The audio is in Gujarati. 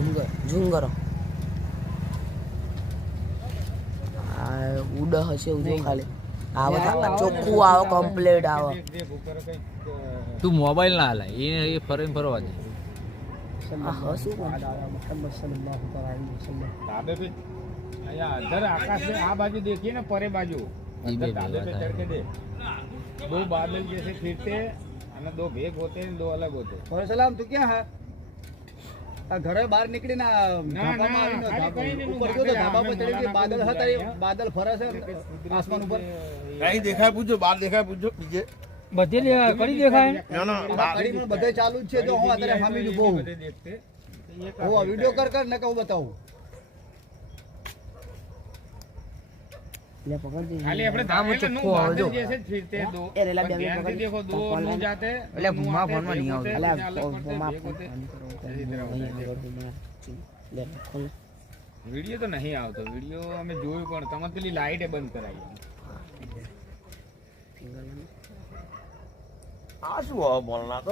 ઝૂમ કરો ઉડ હશે ઉજો ખાલી આવે ચોખ્ખું આવે કમ્પ્લીટ આવે તું મોબાઈલ ના હાલે એ ફરીને ફરવા દે હા શું आकाश में आ बाजू देखिए ना परे बाजू अंदर ढाबे पे चढ़ के दे दो बादल जैसे फिरते हैं दो भेग होते हैं दो अलग होते हैं और सलाम तू क्या है घर बाहर निकली ना ऊपर को तो ढाबा पर चढ़ी बादल હતા बादल फरे છે आसमान ऊपर કઈ દેખાય પૂછો બહાર દેખાય પૂછો બીજે બધે કરી દેખાય ગાડી में બધે ચાલુ જ છે જો હું અત્યારે સામે જ ઉભો હું વિડિયો કર ને કહું બતાવું ले पकड़ दे खाली अपने धाम चक्को आओ जो जैसे फिरते हैं दो ए रेला बैग ध्यान से पकड़ देखो दो मुंह जाते हैं એટલે ભૂમા ફોન માં નહીં આવતો એટલે ભૂમા લે ખોલ વિડિયો તો નહીં આવતો વિડિયો અમે જોયું પણ તમે પેલી લાઈટ બંધ કરાવી આ શું બોલના તો